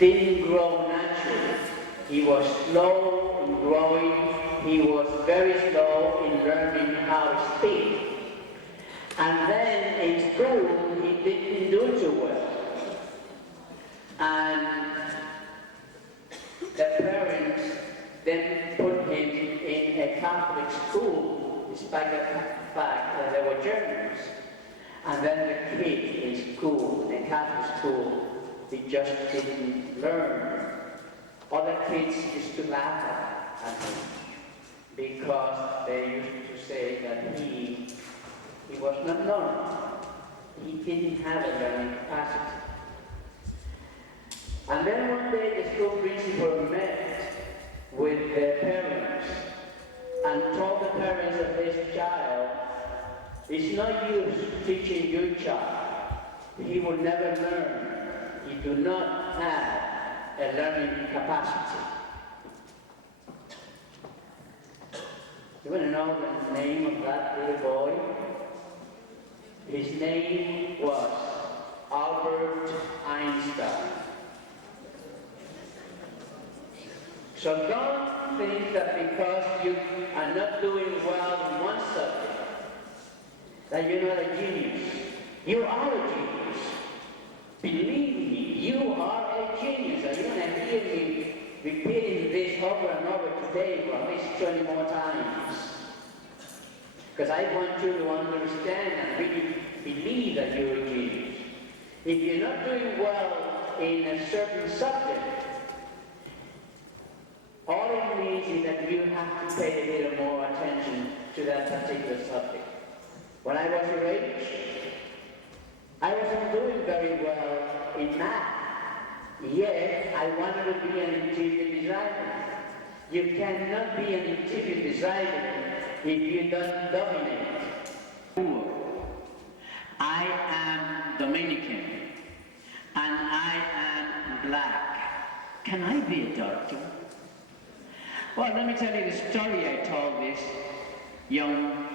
didn't grow naturally. He was slow in growing. He was very slow in learning how to speak. And then in school, he didn't do too well. And the parents then put him in a Catholic school, despite the fact that they were Germans. And then the kid in school, in Catholic school, he just didn't learn. Other kids used to laugh at him because they used to say that he was not normal. He didn't have a learning capacity. And then one day the school principal met with the parents and told the parents of this child, it's no use teaching your child. He will never learn. He do not have a learning capacity. You want to know the name of that little boy? His name was Albert Einstein. So don't think that because you are not doing well in one subject, that you're not a genius. You are a genius. Believe me, you are a genius. And you're going to hear me repeating this over and over today for at least 20 more times. Because I want you to understand and really believe that you're a genius. If you're not doing well in a certain subject, all it means is that you have to pay a little more attention to that particular subject. When I was your age, I wasn't doing very well in math. Yet, I wanted to be an interior designer. You cannot be an interior designer if you don't dominate. I am Dominican, and I am black. Can I be a doctor? Well, let me tell you the story I told this young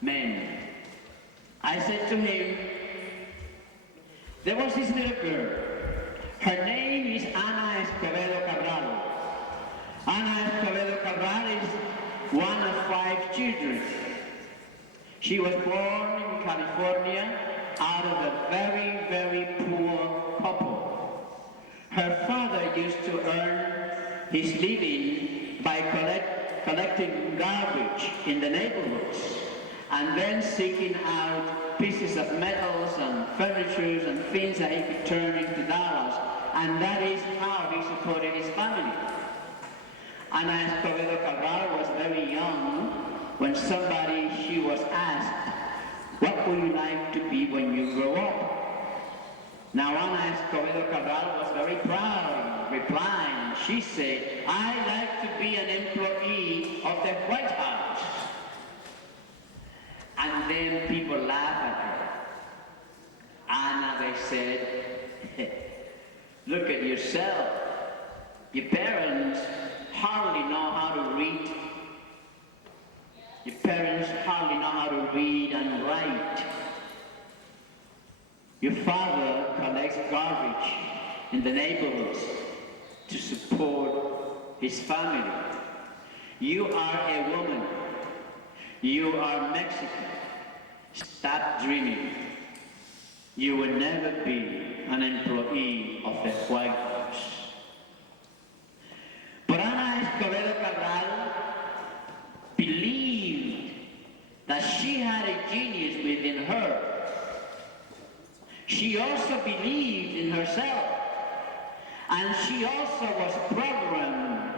man. I said to him, there was this little girl. Her name is Ana Escobedo Cabral. Ana Escobedo Cabral is one of 5 children. She was born in California out of a very, very poor couple. Her father used to earn his living by collecting garbage in the neighborhoods and then seeking out pieces of metals and furniture and things that he could turn into dollars. And that is how he supported his family. Ana Escobedo Cabral was very young when she was asked, what would you like to be when you grow up? Now Ana Escobedo Cabral was very proud, replying. She said, I like to be an employee of the White House. And then people laughed at her. Ana, they said, look at yourself. Your parents hardly know how to read. Your parents hardly know how to read and write. Your father collects garbage in the neighborhoods to support his family. You are a woman. You are Mexican. Stop dreaming. You will never be an employee of the White House. But Ana Escobedo Cabral believed that she had a genius within her. She also believed in herself. And she also was programmed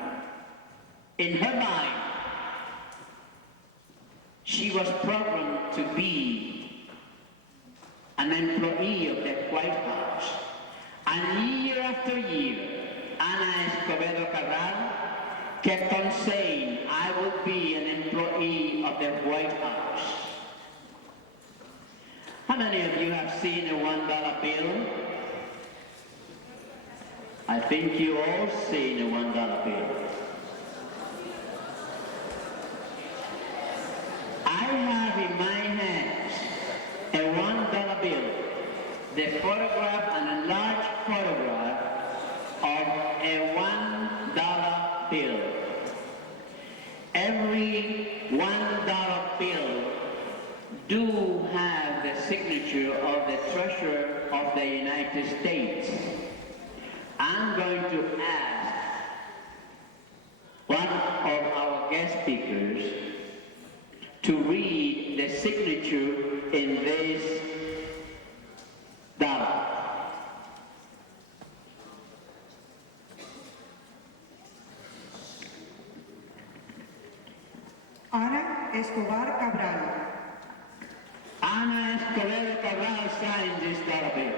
in her mind. She was programmed to be an employee of the White House. And year after year, Ana Escobedo Cabral kept on saying, I will be an employee of the White House. How many of you have seen a $1 bill? I think you all seen a $1 bill. I have in my hands a $1 bill. The photograph photograph, an enlarged photograph of a $1 bill. Every $1 bill do have the signature of the Treasurer of the United States. I'm going to ask one of our guest speakers to read the signature in this dollar. Ana Escobar Cabral. Ana Escobar Cabral signs this dollar bill.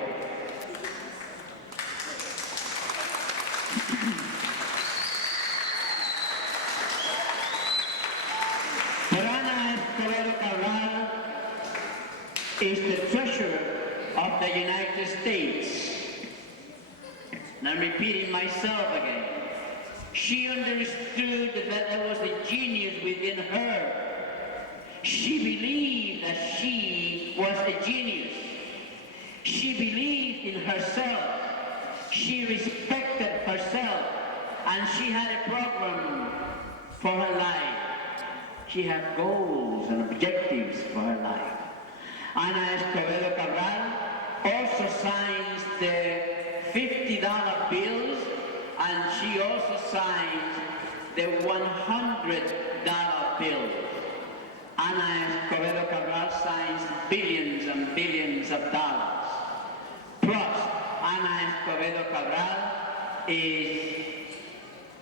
But Ana Escobar Cabral is the Treasurer of the United States. And I'm repeating myself again. She understood that there was a genius within her. She believed that she was a genius. She believed in herself. She respected herself. And she had a program for her life. She had goals and objectives for her life. Ana Escobar Cabral also signs the $50 bills, and she also signs the $100 bills. Ana Escobar Cabral signs billions and billions of dollars. Plus, Ana Escobar Cabral is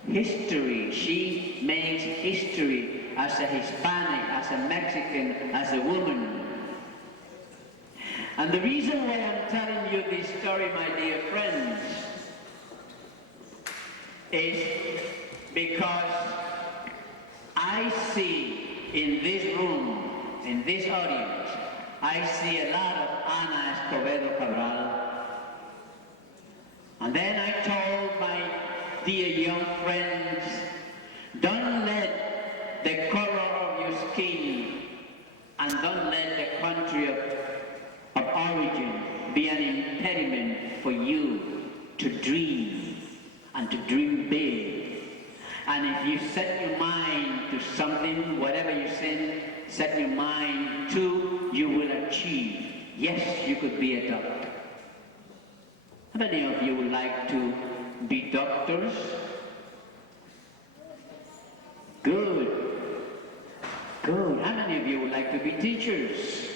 history. She makes history as a Hispanic, as a Mexican, as a woman. And the reason why I'm telling you this story, my dear friends, is because I see in this room, in this audience, I see a lot of Ana Escobar Cabral. And then I told my dear young friends, don't let the color of your skin and don't let the country of origin be an impediment for you to dream and to dream big. And if you set your mind to something, whatever you set your mind to, you will achieve. Yes, you could be a doctor. How many of you would like to be doctors? Good. Good. How many of you would like to be teachers?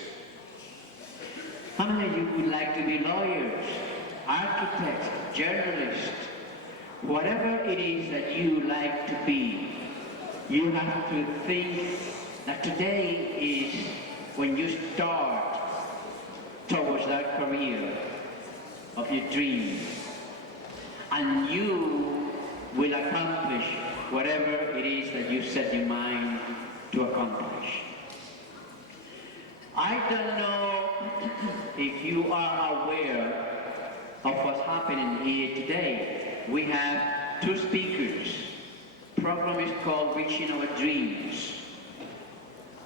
How many of you would like to be lawyers, architects, journalists? Whatever it is that you like to be, you have to think that today is when you start towards that career of your dreams. And you will accomplish whatever it is that you set your mind to accomplish. I don't know if you are aware of what's happening here today. We have two speakers. The program is called Reaching Our Dreams.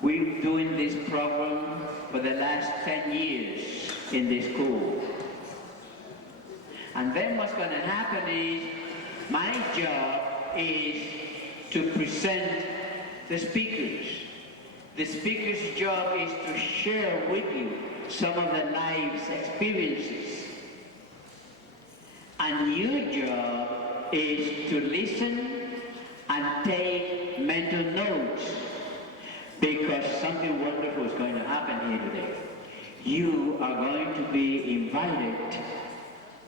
We've been doing this program for the last 10 years in this school. And then what's going to happen is, my job is to present the speakers. The speaker's job is to share with you some of their life's experiences. And your job is to listen and take mental notes, because something wonderful is going to happen here today. You are going to be invited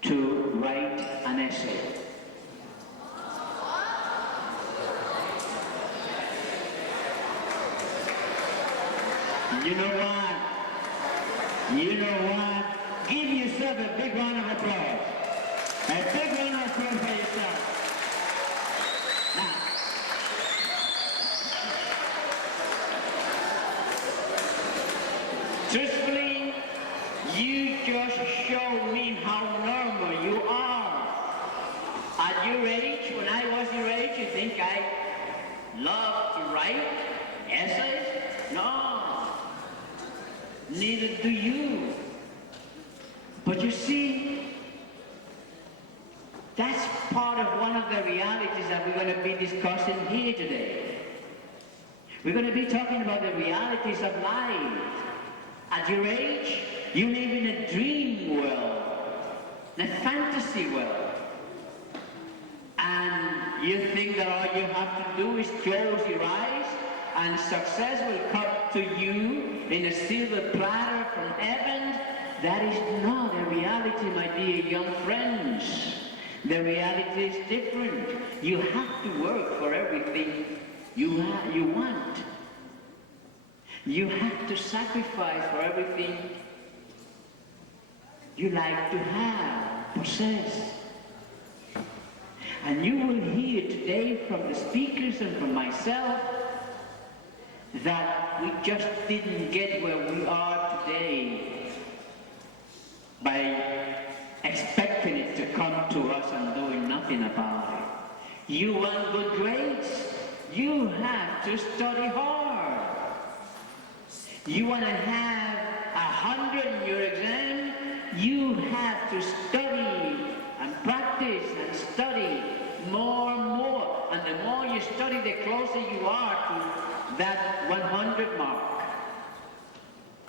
to write an essay. You know what? You know what? Give yourself a big round of applause. A big round of applause for yourself. Now, truthfully, you just showed me how normal you are. At your age, when I was your age, you think I love to write essays? No. Neither do you. But you see, that's part of one of the realities that we're going to be discussing here today. We're going to be talking about the realities of life. At your age, you live in a dream world, a fantasy world. And you think that all you have to do is close your eyes and success will come to you in a silver platter from heaven. That is not the reality, my dear young friends. The reality is different. You have to work for everything you want. You have to sacrifice for everything you like to have, possess. And you will hear today from the speakers and from myself that we just didn't get where we are today by expecting it to come to us and doing nothing about it. You want good grades? You have to study hard. You want to have 100 in your exam? You have to study and practice and study more and more. And the more you study, the closer you are to that 100 mark.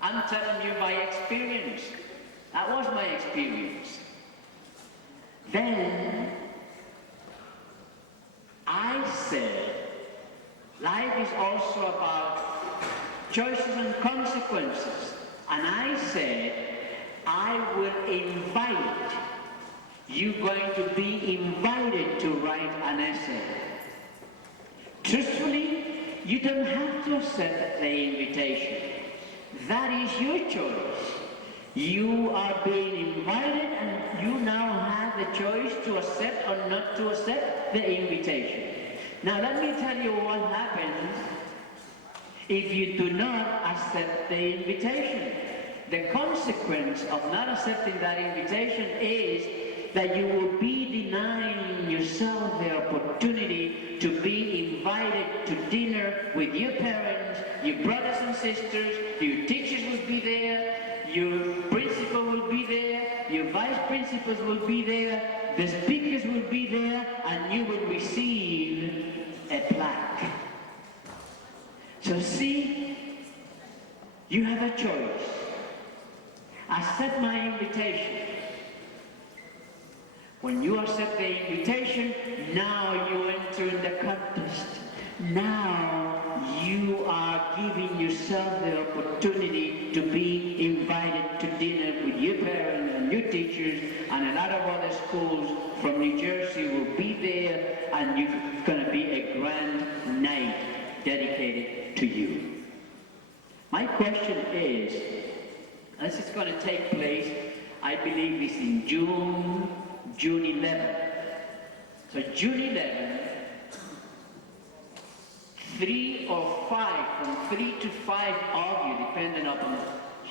I'm telling you by experience. That was my experience. Then I said, life is also about choices and consequences. And I said, I will invite, you're going to be invited to write an essay. Truthfully, you don't have to accept the invitation. That is your choice. You are being invited and you now have the choice to accept or not to accept the invitation. Now let me tell you what happens if you do not accept the invitation. The consequence of not accepting that invitation is that you will be denying yourself the opportunity to be invited to dinner with your parents, your brothers and sisters, your teachers will be there, your principal will be there, your vice principals will be there, the speakers will be there, and you will receive a plaque. So see, you have a choice. Accept my invitation. When you accept the invitation, now you enter in the contest. Now you are giving yourself the opportunity to be invited to dinner with your parents and your teachers, and a lot of other schools from New Jersey will be there, and it's going to be a grand night dedicated to you. My question is, this is going to take place, I believe it's in June 11th. So June 11th, 3 or 5, from 3 to 5 of you, depending upon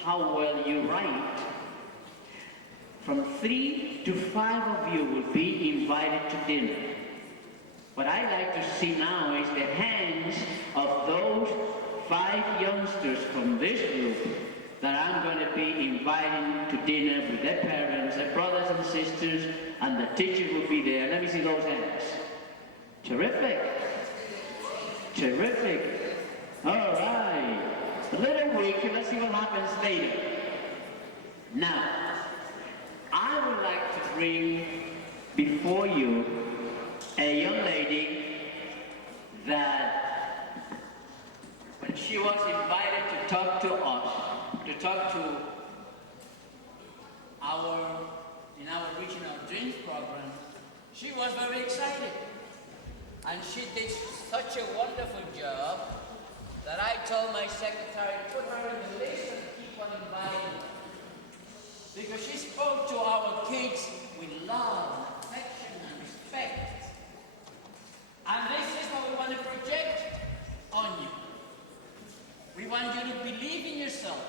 how well you write, from 3 to 5 of you will be invited to dinner. What I like to see now is the hands of those 5 youngsters from this group that I'm going to be inviting to dinner with their parents, their brothers and sisters, and the teacher will be there. Let me see those hands. Terrific. Terrific. All right. A little weak, let's see what happens later. Now, I would like to bring before you a young lady that when she was invited to talk to us, to talk to in our Regional Dreams program, she was very excited. And she did such a wonderful job that I told my secretary to put her in the list and keep on inviting her. Because she spoke to our kids with love, affection, and respect. And this is what we want to project on you. We want you to believe in yourself.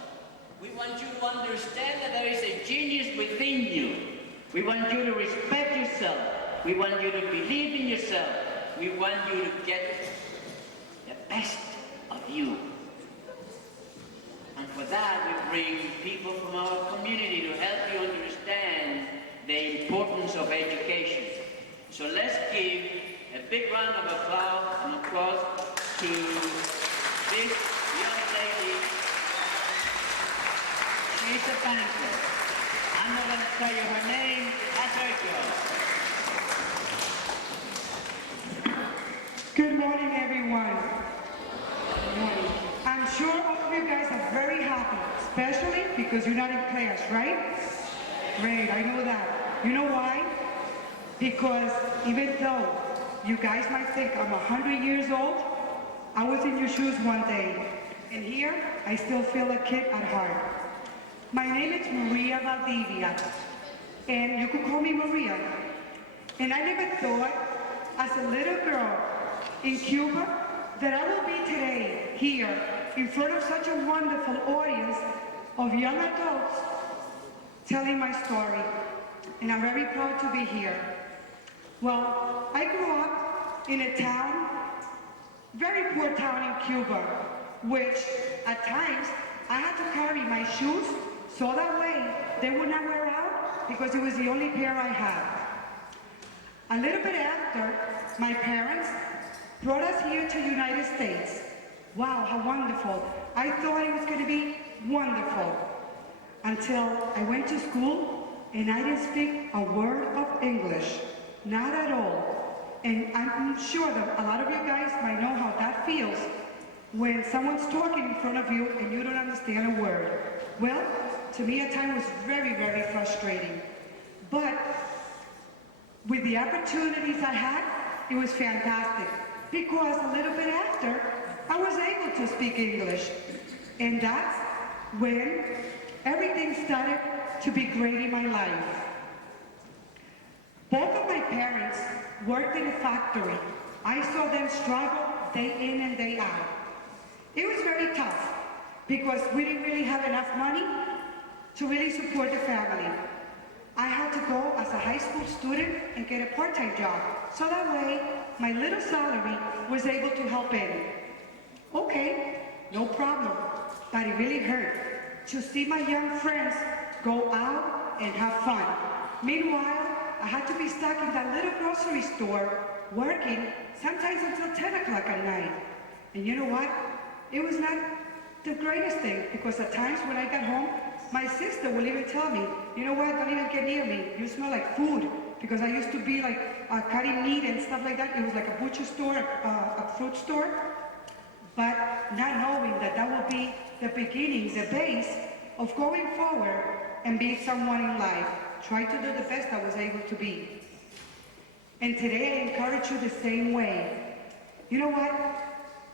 We want you to understand that there is a genius within you. We want you to respect yourself. We want you to believe in yourself. We want you to get the best of you. And for that, we bring people from our community to help you understand understand the importance of education. So let's give a big round of applause to this young lady. She's a banker. I'm not going to tell you her name. That's her job. Good morning, everyone. Good morning. I'm sure all of you guys are very happy, especially because you're not in class, right? Great, I know that. You know why? Because even though you guys might think I'm 100 years old, I was in your shoes one day, and here I still feel a kid at heart. My name is Maria Valdivia, and you could call me Maria. And I never thought, as a little girl in Cuba, that I will be today here in front of such a wonderful audience of young adults telling my story. And I'm very proud to be here. Well, I grew up in a town, very poor town in Cuba, which at times I had to carry my shoes so that way they would not wear out because it was the only pair I had. A little bit after, my parents brought us here to the United States. Wow, how wonderful. I thought it was going to be wonderful until I went to school and I didn't speak a word of English, not at all. And I'm sure that a lot of you guys might know how that feels when someone's talking in front of you and you don't understand a word. Well, to me at times it was very, very frustrating. But with the opportunities I had, it was fantastic. Because a little bit after, I was able to speak English. And that's when everything started to be great in my life. Both of my parents worked in a factory. I saw them struggle day in and day out. It was very tough because we didn't really have enough money to really support the family. I had to go as a high school student and get a part-time job. So that way, my little salary was able to help in. Okay, no problem. But it really hurt to see my young friends go out and have fun. Meanwhile, I had to be stuck in that little grocery store working sometimes until 10 o'clock at night. And you know what? It was not the greatest thing because at times when I got home, my sister will even tell me, you know what, don't even get near me. You smell like food. Because I used to be like cutting meat and stuff like that. It was like a butcher store, a fruit store. But not knowing that that will be the beginning, the base of going forward and being someone in life. Try to do the best I was able to be. And today I encourage you the same way. You know what?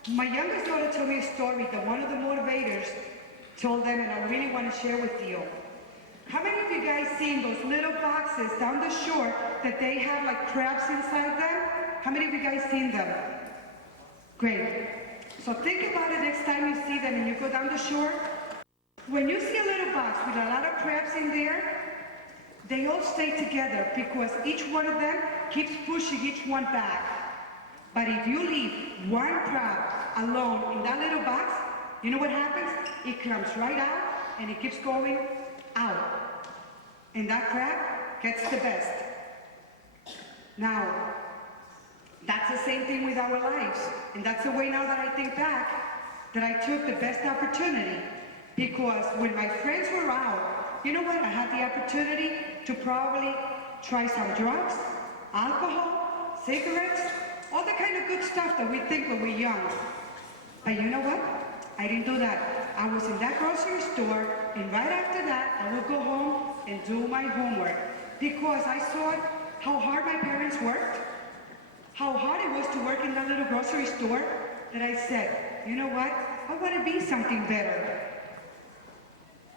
My youngest daughter told me a story that one of the motivators told them, and I really want to share with you. How many of you guys seen those little boxes down the shore that they have like crabs inside them? How many of you guys seen them? Great. So think about it next time you see them and you go down the shore. When you see a little box with a lot of crabs in there, they all stay together because each one of them keeps pushing each one back. But if you leave one crab alone in that little box, you know what happens? It comes right out and it keeps going out. And that crab gets the best. Now, that's the same thing with our lives. And that's the way now that I think back, that I took the best opportunity. Because when my friends were out, you know what? I had the opportunity to probably try some drugs, alcohol, cigarettes, all the kind of good stuff that we think when we're young. But you know what? I didn't do that. I was in that grocery store, and right after that, I would go home and do my homework. Because I saw how hard my parents worked, how hard it was to work in that little grocery store, that I said, you know what? I want to be something better.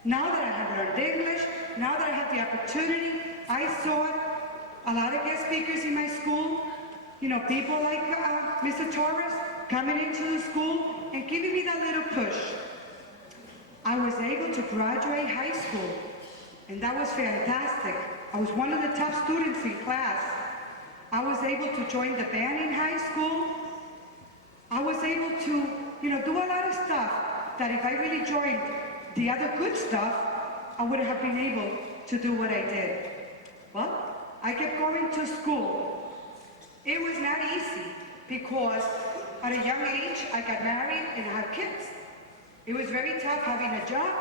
Now that I have learned English, now that I have the opportunity, I saw a lot of guest speakers in my school, you know, people like Mr. Torres coming into the school and giving me that little push. I was able to graduate high school, and that was fantastic. I was one of the top students in class. I was able to join the band in high school. I was able to, you know, do a lot of stuff that if I really joined the other good stuff, I wouldn't have been able to do what I did? Well, I kept going to school. It was not easy because at a young age, I got married and I had kids. It was very tough having a job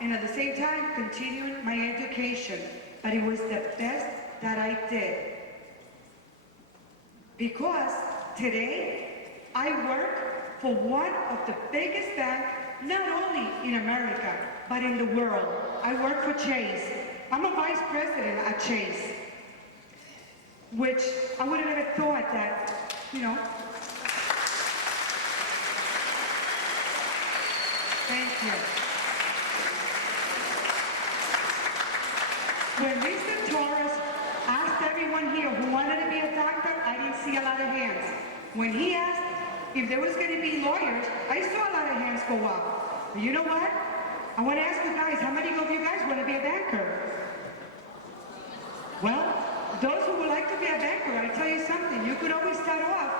and at the same time continuing my education. But it was the best that I did. Because today, I work for one of the biggest banks, not only in America, but in the world. I work for Chase. I'm a vice president at Chase, which I would have never thought that, Thank you. When Mr. Torres asked everyone here who wanted to be a doctor, I didn't see a lot of hands. When he asked if there was going to be lawyers, I saw a lot of hands go up. But you know what? I want to ask you guys, how many of you guys want to be a banker? Well, those who would like to be a banker, I tell you something, you could always start off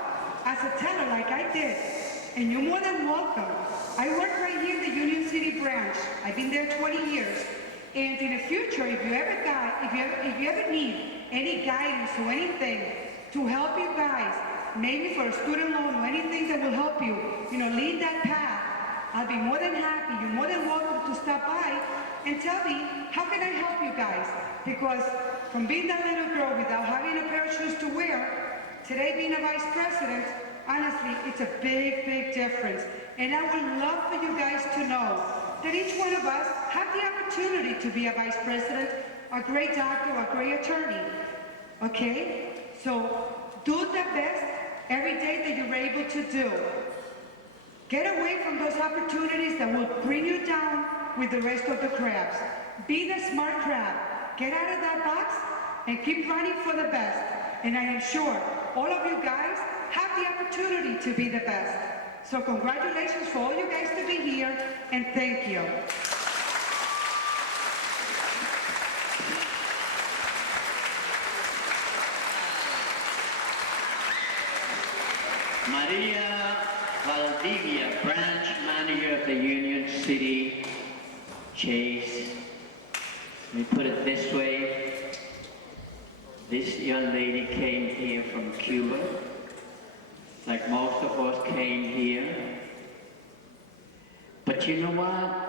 as a teller like I did, and you're more than welcome. I work right here in the Union City branch. I've been there 20 years. And in the future, if you ever need any guidance or anything to help you guys, maybe for a student loan or anything that will help you, lead that path, I'll be more than happy. You're more than welcome to stop by and tell me, how can I help you guys? Because from being that little girl without having a pair of shoes to wear, today being a vice president, honestly, it's a big, big difference. And I would love for you guys to know that each one of us have the opportunity to be a vice president, a great doctor, a great attorney. Okay? So do the best every day that you're able to do. Get away from those opportunities that will bring you down with the rest of the crabs. Be the smart crab. Get out of that box and keep running for the best. And I am sure all of you guys have the opportunity to be the best. So congratulations for all you guys to be here, and thank you. Maria Valdivia, branch manager of the Union City Chase. Let me put it this way. This young lady came here from Cuba, like most of us came here. But you know what?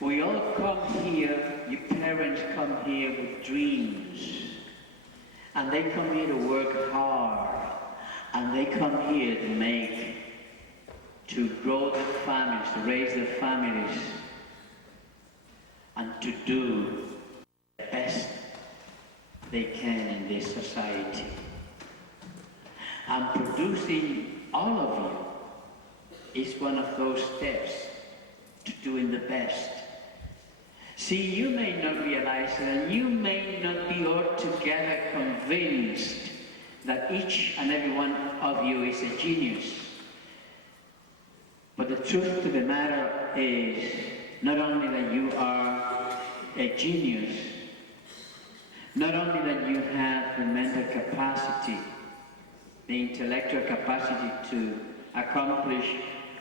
We all come here, your parents come here with dreams. And they come here to work hard. And they come here to grow their families, to raise their families, and to do the best they can in this society. And producing all of you is one of those steps to doing the best. See, you may not realize it, and you may not be altogether convinced that each and every one of you is a genius. But the truth of the matter is, not only that you are a genius, not only that you have the mental capacity, the intellectual capacity to accomplish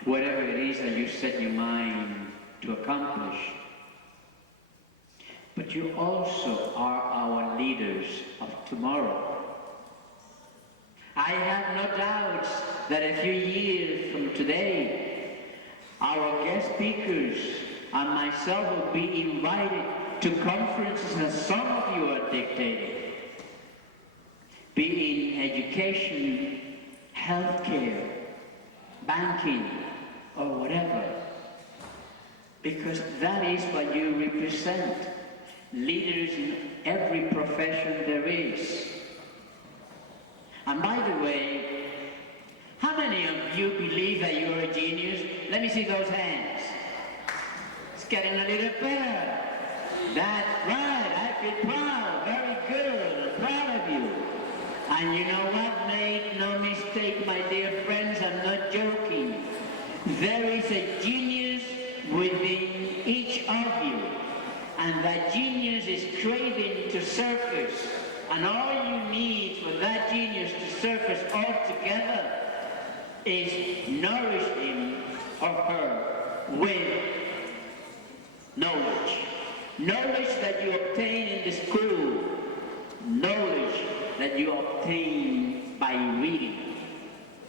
whatever it is that you set your mind to accomplish, but you also are our leaders of tomorrow. I have no doubts that a few years from today, our guest speakers and myself will be invited to conferences that some of you are dictating, be in education, healthcare, banking, or whatever, because that is what you represent. Leaders in every profession there is. And by the way, how many of you believe that you're a genius? Let me see those hands. It's getting a little better. That's right, I feel proud, very good, proud of you. And you know what? Make no mistake, my dear friends, I'm not joking. There is a genius within each of you. And that genius is craving to surface. And all you need for that genius to surface altogether is nourish him or her with knowledge. Knowledge that you obtain in the school. Knowledge that you obtain by reading.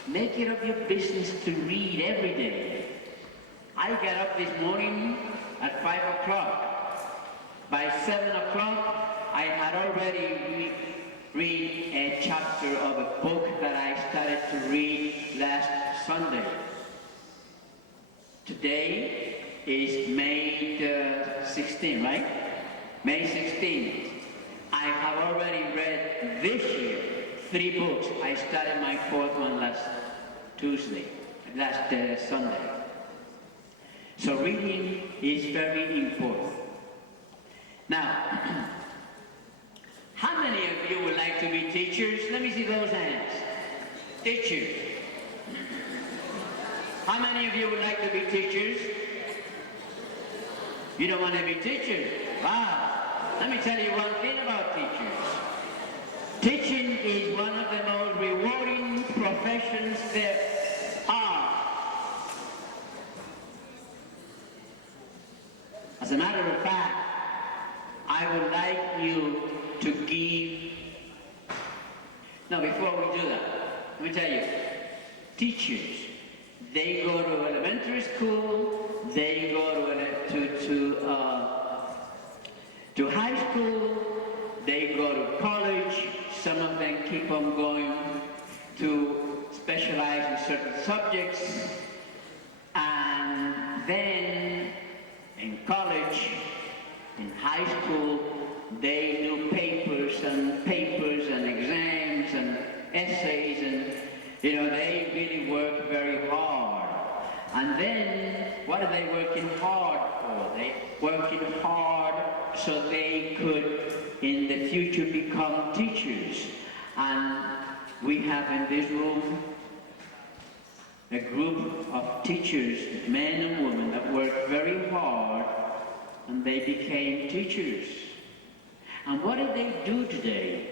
Make it of your business to read every day. I got up this morning at 5 o'clock. By 7 o'clock, I had already read a chapter of a book that I started to read last Sunday. Today is May 16th, right? May 16th. I have already read this year 3 books. I started my 4th one last Sunday. So reading is very important. Now, how many of you would like to be teachers? Let me see those hands. Teachers. How many of you would like to be teachers? You don't want to be teachers? Wow. Let me tell you one thing about teachers. Teaching is one of the most rewarding professions there are. As a matter of fact, I would like you to give... No, before we do that, let me tell you, teachers, they go to elementary school, they go to high school, they go to college, some of them keep on going to specialize in certain subjects, and then in college, in high school, they do papers and exams and essays, and they really work very hard. And then, what are they working hard for? They working hard so they could, in the future, become teachers. And we have in this room a group of teachers, men and women, that worked very hard, and they became teachers. And what do they do today?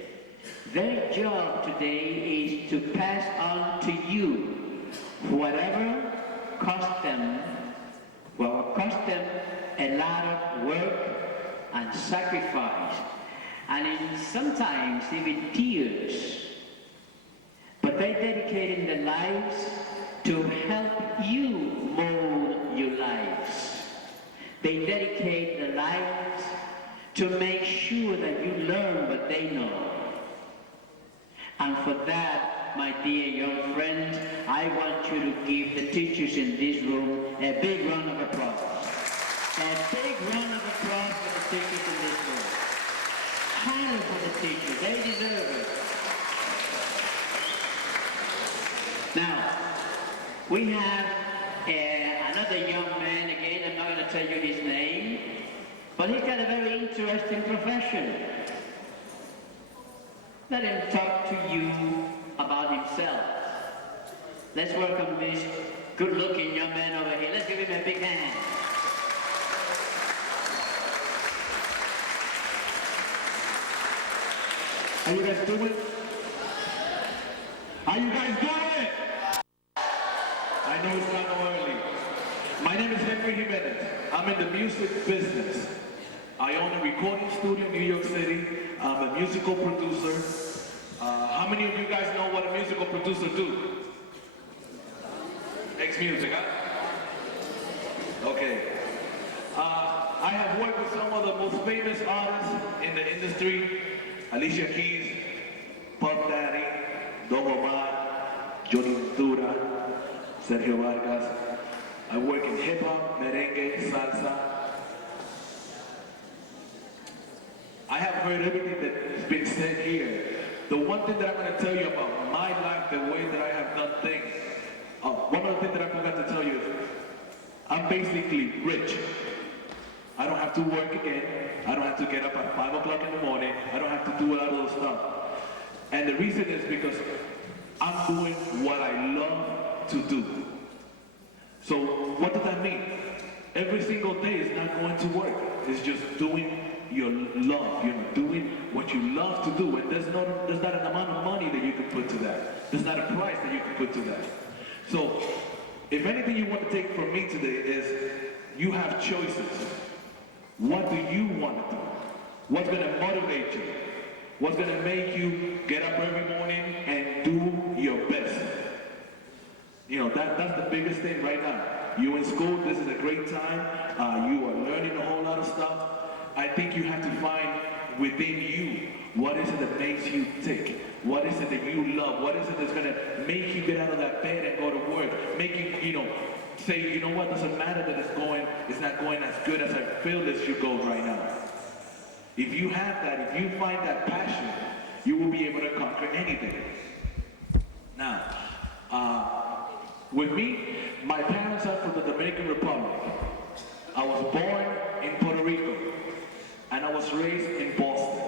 Their job today is to pass on to you whatever cost them a lot of work and sacrifice, and sometimes even tears. But they dedicated their lives to help you mold your lives. They dedicate their lives to make sure that you learn what they know. And for that, my dear young friends, I want you to give the teachers in this room a big round of applause. A big round of applause for the teachers in this room. Hand for the teachers, they deserve it. Now, we have another young man, again, I'm not going to tell you his name, but he's got a very interesting profession. Let him talk to you about himself. Let's welcome this good-looking young man over here. Let's give him a big hand. How you guys doing? How you guys doing? I know it's not early. My name is Henry Jimenez. I'm in the music business. I own a recording studio in New York City. I'm a musical producer. How many of you guys know what a musical producer do? Ex-music, huh? Okay. I have worked with some of the most famous artists in the industry. Alicia Keys, Puff Daddy, Don Omar, Johnny Ventura, Sergio Vargas. I work in hip-hop, merengue, salsa. I have heard everything that's been said here. The one thing that I'm going to tell you about my life, the way that I have done things, one other thing that I forgot to tell you is I'm basically rich. I don't have to work again. I don't have to get up at 5 o'clock in the morning. I don't have to do a lot of those stuff. And the reason is because I'm doing what I love to do. So what does that mean? Every single day is not going to work. It's just doing your love, doing what you love to do. And there's not an amount of money that you can put to that. There's not a price that you can put to that. So if anything you want to take from me today is you have choices. What do you want to do? What's going to motivate you? What's going to make you get up every morning and do your best? You know, that's the biggest thing right now. You in school, this is a great time. You are learning a whole lot of stuff. I think you have to find within you, what is it that makes you tick? What is it that you love? What is it that's going to make you get out of that bed and go to work? Make you, say, you know what, doesn't matter that it's not going as good as I feel it should go right now. If you have that, if you find that passion, you will be able to conquer anything. Now, with me, my parents are from the Dominican Republic. I was born in Puerto Rico, and I was raised in Boston.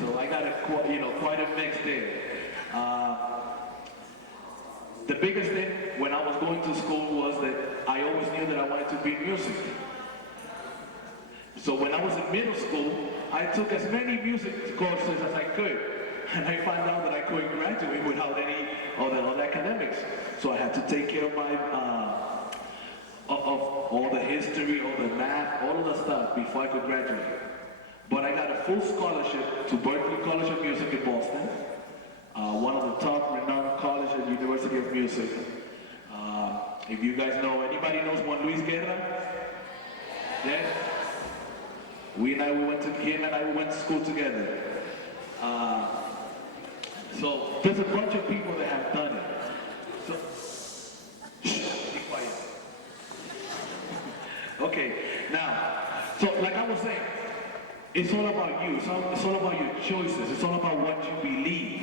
So I got quite a mix there. The biggest thing when I was going to school was that I always knew that I wanted to be in music. So when I was in middle school, I took as many music courses as I could. And I found out that I couldn't graduate without any of the academics. So I had to take care of my, of all the history, all the math, all of the stuff before I could graduate. But I got a full scholarship to Berklee College of Music in Boston, one of the top renowned colleges at University of Music. If you guys know, anybody knows Juan Luis Guerra? Yeah? Him and I went to school together. So there's a bunch of people that have done it. So, be quiet. Okay, now, so like I was saying, it's all about you. It's all about your choices. It's all about what you believe.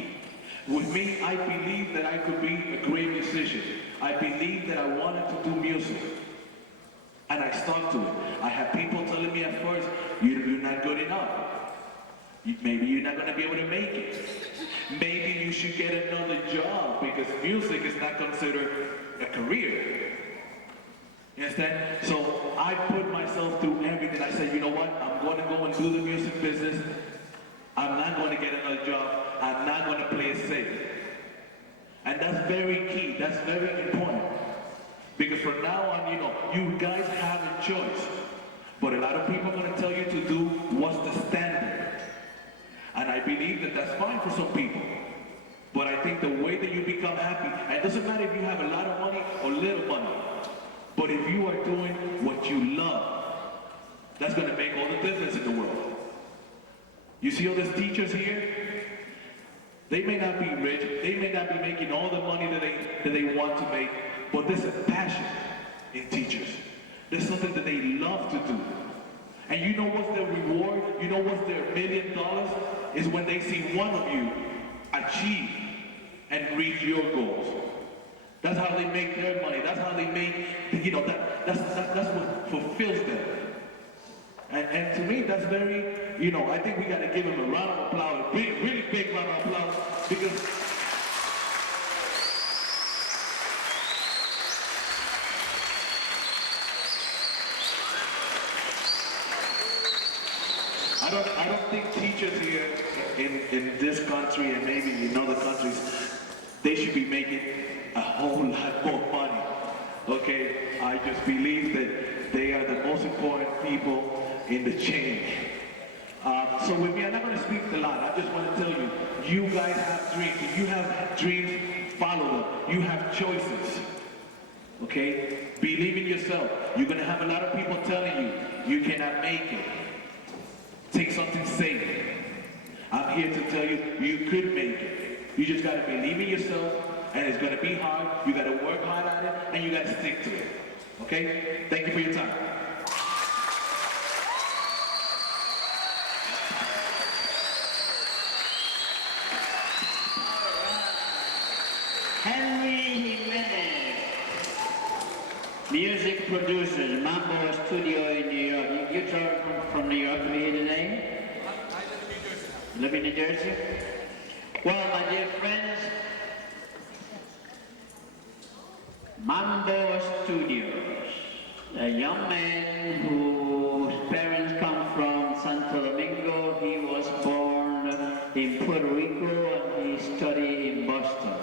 With me, I believe that I could be a great musician. I believe that I wanted to do music. And I stuck to it. I had people telling me at first, you're not good enough. Maybe you're not going to be able to make it. Maybe you should get another job because music is not considered a career. You understand? So I put myself through everything. I said, you know what? I'm going to go and do the music business. I'm not going to get another job. I'm not going to play it safe. And that's very key. That's very important. Because from now on, you guys have a choice. But a lot of people are going to tell you to do what's the standard. And I believe that that's fine for some people. But I think the way that you become happy, and it doesn't matter if you have a lot of money or little money, but if you are doing what you love, that's going to make all the difference in the world. You see all these teachers here? They may not be rich, they may not be making all the money that they want to make, but there's a passion in teachers. There's something that they love to do. And you know what's their reward? You know what's their $1 million? Is when they see one of you achieve and reach your goals. That's how they make their money. That's how they make, that's what fulfills them. And to me, that's very, I think we got to give them a round of applause, a big, really big round of applause, because I don't think teachers here in this country and maybe in other countries, they should be making a whole lot more money. Okay? I just believe that they are the most important people in the chain. So with me, I'm not going to speak a lot. I just want to tell you, you guys have dreams. If you have dreams, follow them. You have choices. Okay? Believe in yourself. You're going to have a lot of people telling you, you cannot make it. Take something safe. I'm here to tell you, you could make it. You just got to believe in yourself, and it's going to be hard. You got to work hard at it, and you got to stick to it. Okay? Thank you for your time. Henry Jimenez, music producer, Mambo Studio in New York. You traveled from New York to be here today? I Live in New Jersey? Well, my dear friends, Mambo Studios, a young man whose parents come from Santo Domingo. He was born in Puerto Rico and he studied in Boston.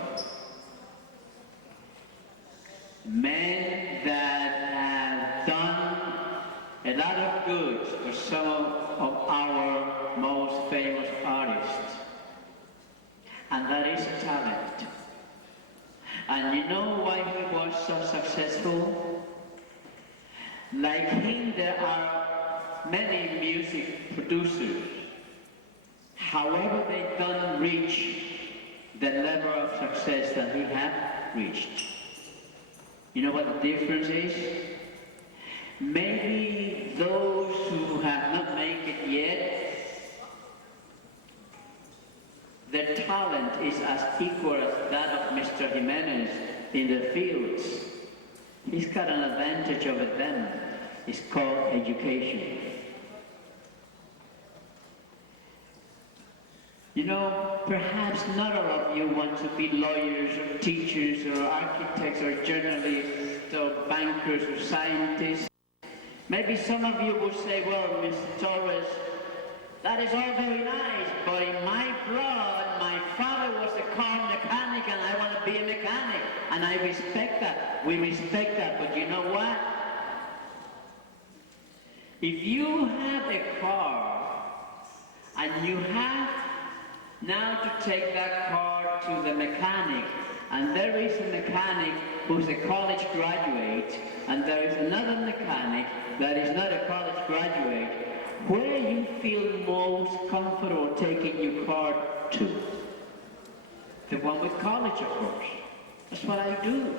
Men that have done a lot of good famous artists. And that is a talent. And you know why he was so successful? Like him, there are many music producers. However, they don't reach the level of success that he had reached. You know what the difference is? Maybe those who have not made it yet, their talent is as equal as that of Mr. Jimenez in the fields. He's got an advantage over them. It's called education. You know, perhaps not all of you want to be lawyers or teachers or architects or journalists or bankers or scientists. Maybe some of you will say, well, Mr. Torres, that is all very nice, but in my blood, my father was a car mechanic and I want to be a mechanic. And I respect that. We respect that, but you know what? If you have a car and you have now to take that car to the mechanic, and there is a mechanic who's a college graduate, and there is another mechanic that is not a college graduate, where you feel most comfortable taking your car to? The one with college, of course. That's what I do.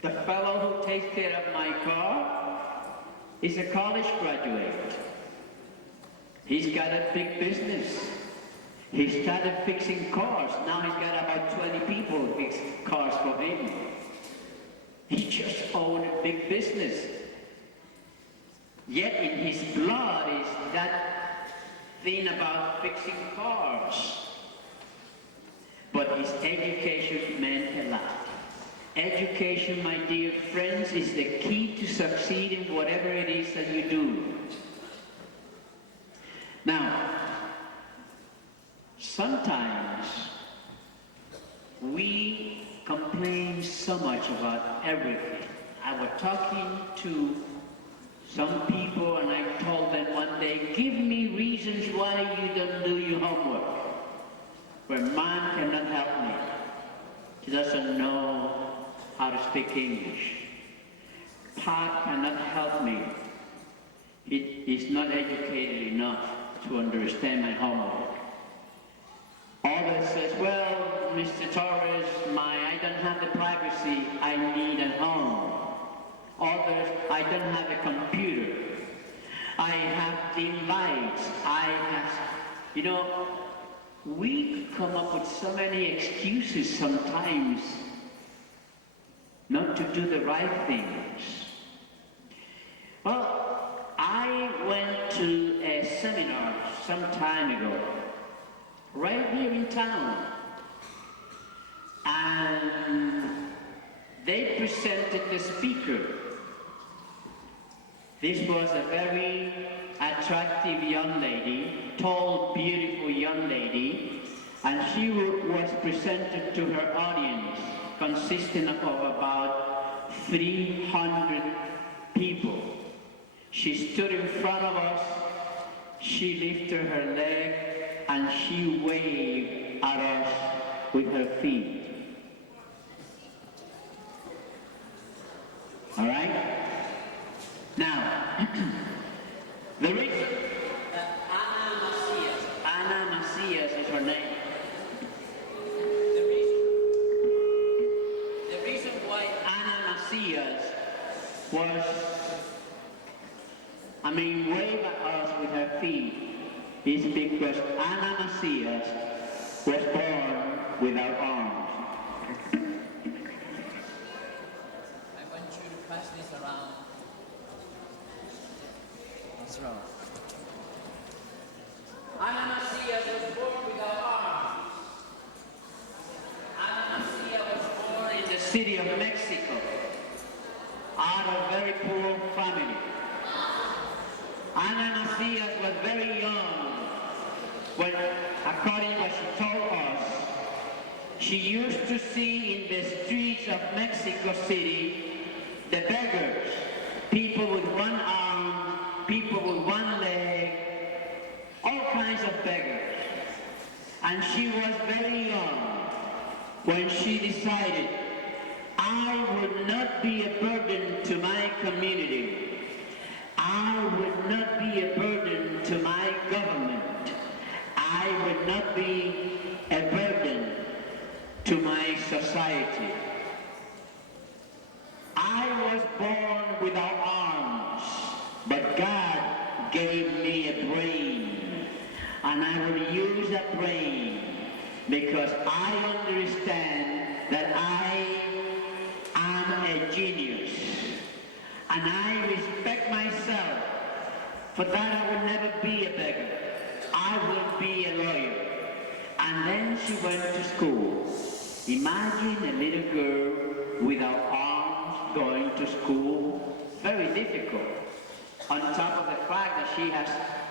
The fellow who takes care of my car is a college graduate. He's got a big business. He started fixing cars. Now he's got about 20 people who fix cars for him. He just owned a big business. Yet in his blood is that thing about fixing cars. But his education meant a lot. Education, my dear friends, is the key to succeed in whatever it is that you do. Now, sometimes we complain so much about everything. I was talking to some people and I told them one day, give me reasons why you don't do your homework. Where Mom cannot help me. She doesn't know how to speak English. Pop cannot help me. He is not educated enough to understand my homework. Others says, well, Mr. Torres, I don't have the privacy I need at home. Others, I don't have a computer. I have dim lights. You know, we come up with so many excuses sometimes not to do the right things. Well, I went to a seminar some time ago, right here in town, and they presented the speaker. This was a very attractive young lady, tall, beautiful young lady, and she was presented to her audience, consisting of about 300 people. She stood in front of us, she lifted her leg, and she waved at us with her feet. All right? Now, the reason that Ana Macias is her name. The reason why Ana Macias waved at us with her feet is because Ana Macias was born without arms. I want you to pass this around. What's wrong? Ana Macias was born without arms. Ana Macias was born in the city of Mexico, out of a very poor family. Ana Macias was very young when, according to what she told us, she used to see in the streets of Mexico City the beggars, people with one arm, people with one leg, all kinds kinds of beggars. And she was very young when she decided, I would not be a burden to my community. I would not be a burden to my government. I would not be a burden to my society. I was born without arms, but God gave me a brain, and I will use that brain because I understand that I am a genius, and I respect myself. For that I will never be a beggar. I will be a lawyer. And then she went to school. Imagine a little girl without arms going to school. Very difficult. On top of the fact that she has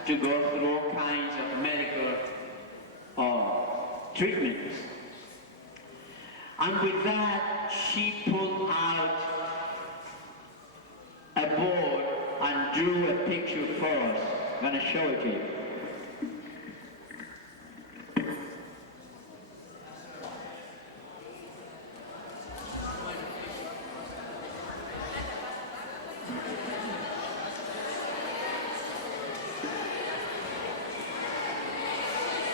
to go through all kinds of medical treatments. And with that, she pulled out a board and drew a picture for us. I'm going to show it to you.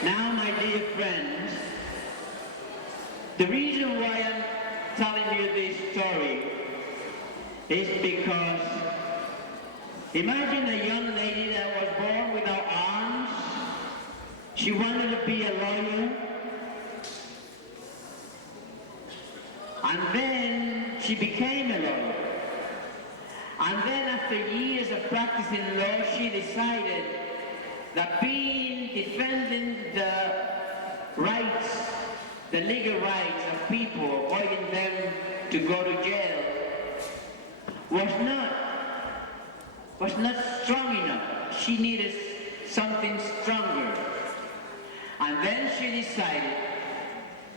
Now, my dear friends, the reason why I'm telling you this story is because imagine a young lady that was born without arms. She wanted to be a lawyer. And then she became a lawyer. And then after years of practicing law, she decided that defending the rights, the legal rights of people, avoiding them to go to jail, was not strong enough. She needed something stronger. And then she decided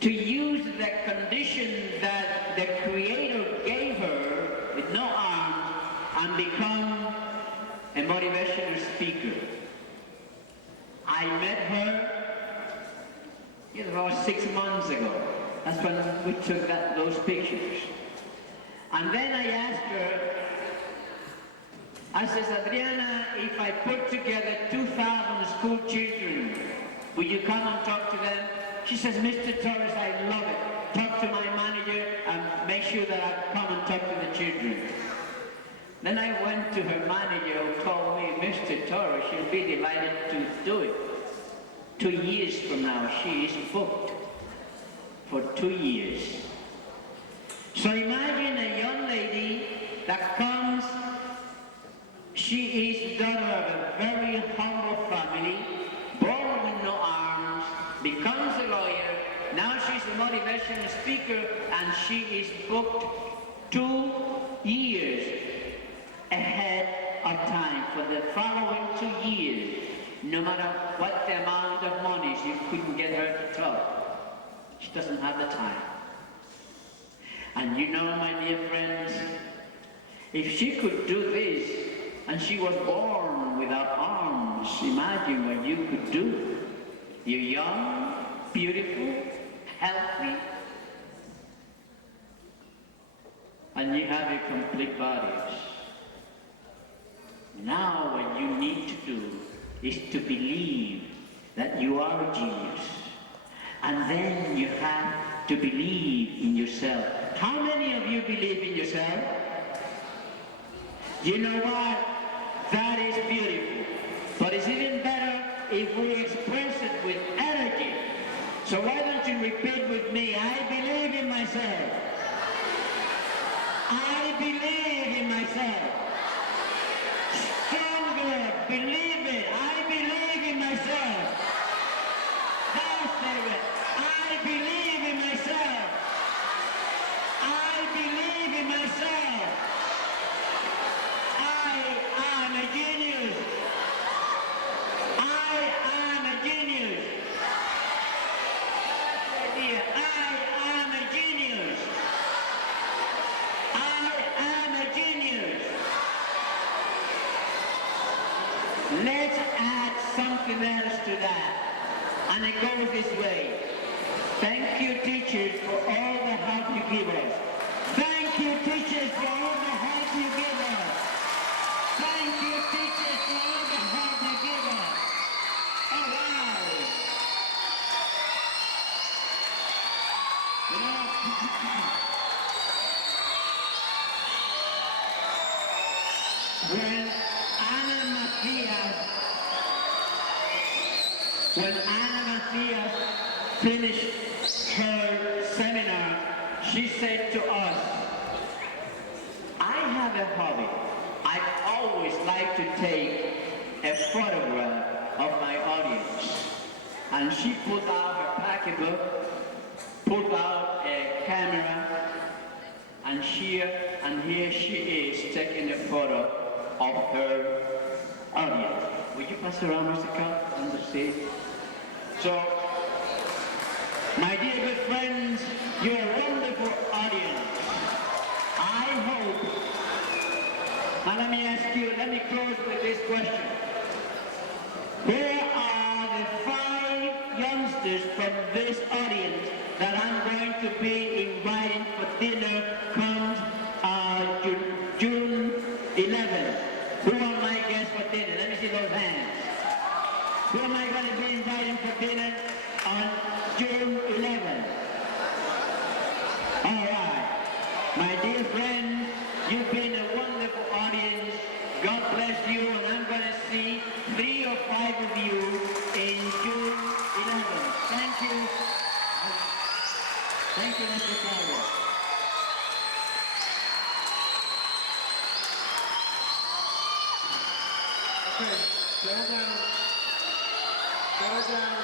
to use the condition that the Creator gave her with no arms and become a motivational speaker. I met her about 6 months ago. That's when we took those pictures. And then I asked her, I says, Adriana, if I put together 2,000 school children, will you come and talk to them? She says, Mr. Torres, I love it. Talk to my manager and make sure that I come and talk to the children. Then I went to her manager who told me, Mr. Torres, she'll be delighted to do it. 2 years from now, she is booked for 2 years. So imagine a young lady that comes, she is the daughter of a very humble family, born with no arms, becomes a lawyer, now she's a motivational speaker, and she is booked 2 years ahead of time for the following 2 years. No matter what the amount of money, you couldn't get her to talk. She doesn't have the time. And you know, my dear friends, if she could do this, and she was born without arms, imagine what you could do. You're young, beautiful, healthy, and you have a complete bodies. Now what you need to do is to believe that you are a genius. And then you have to believe in yourself. How many of you believe in yourself? You know what? That is beautiful. But it's even better if we express it with energy. So why don't you repeat with me, I believe in myself. I believe in myself. Stronger, believe it. I believe in myself. Now say it. I believe in myself. I believe in myself. I am a genius. I am a genius. I am a genius. I am a genius. Let's add something else to that. And it goes this way. Thank you, teachers, for all the help you give us. Thank you, teachers, for all the help you give us. Thank you, teachers, for all the help you give us. All right. You know, when Anna Macias finished her seminar, she said to us, I have a hobby. I always like to take a photograph of my audience. And she pulled out her pocketbook, pulled out a camera, and here she is taking a photo of her audience. Will you pass around, Mr. Cup, on the stage? So, my dear good friends, you're a wonderful audience. I hope, and let me close with this question. Where are the 5 youngsters from this audience that I'm going to be inviting for dinner comes June 11th? Who are my guests for dinner? Let me see those hands. Who am I going to be inviting for dinner on June 11th? All right. My dear friends, you've been a wonderful audience. God bless you, and I'm going to see 3 or 5 of you in June 11th. Thank you. Thank you, Mr. Carter. Okay, settle down. Settle down.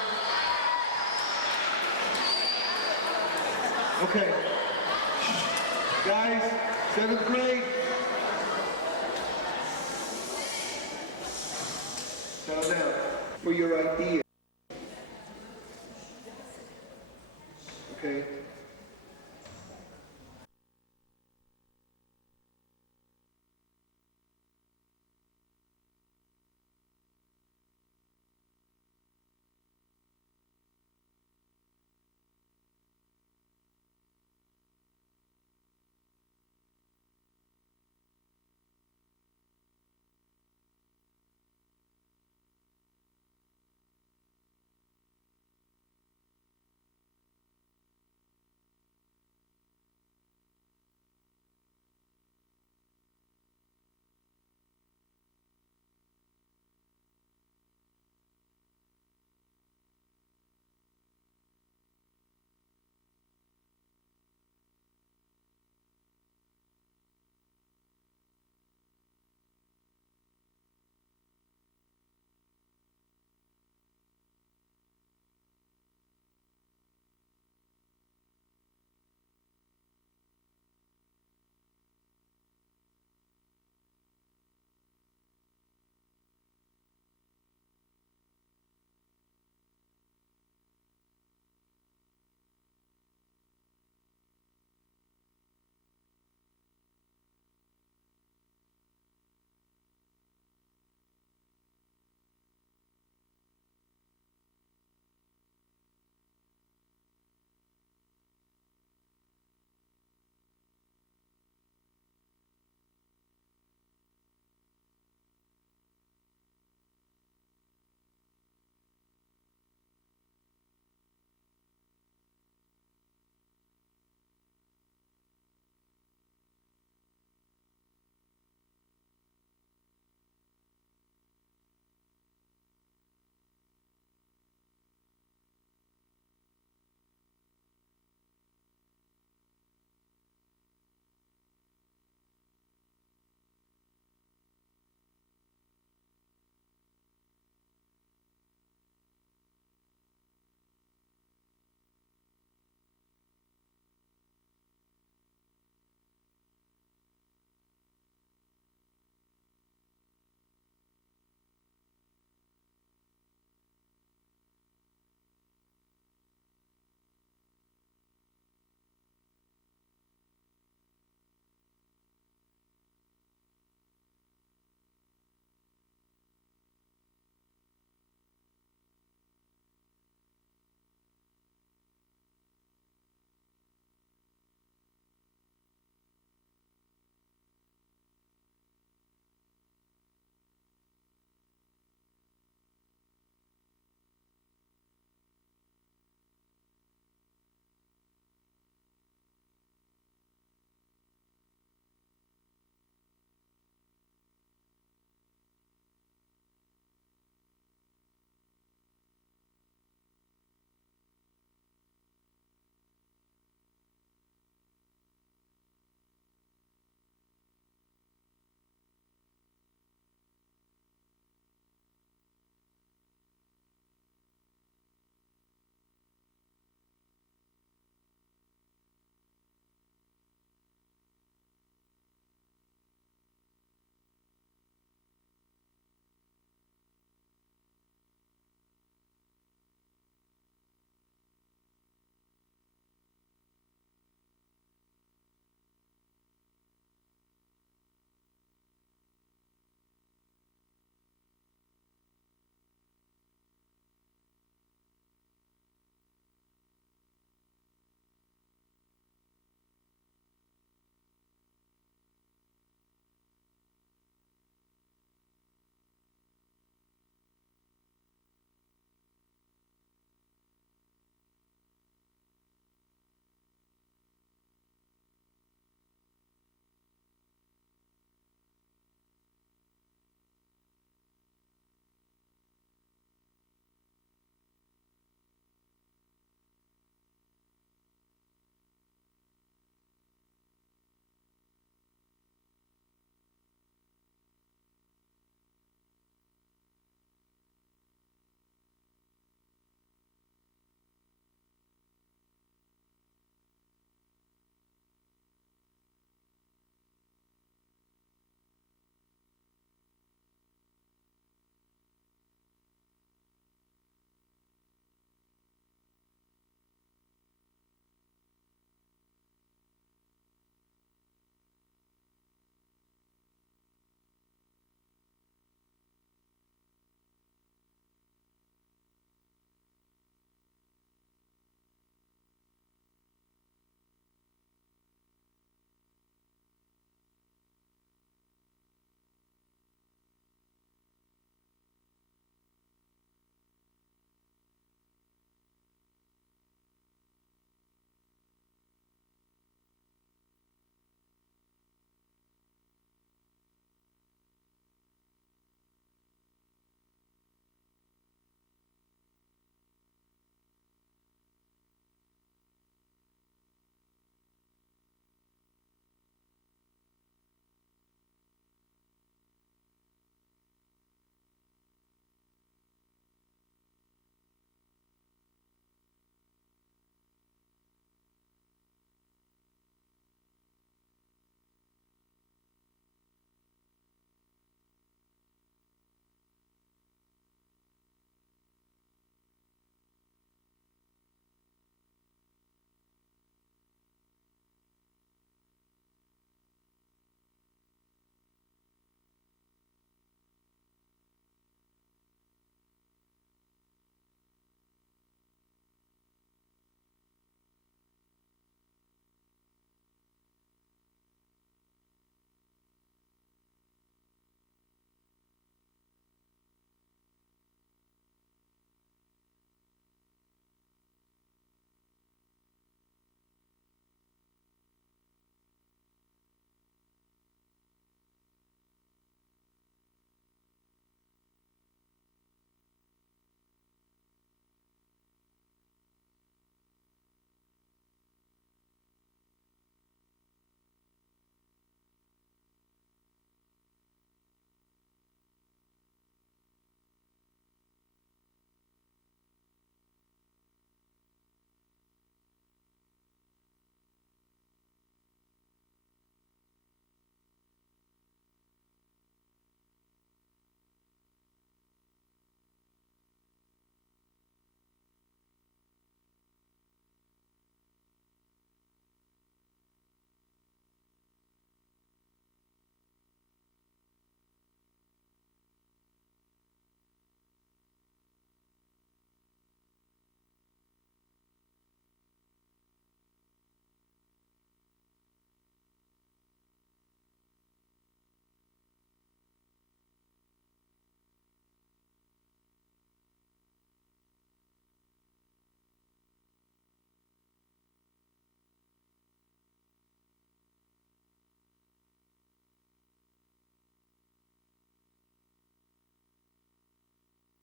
Okay. Guys, 7th grade. Settle down. For your idea. Okay.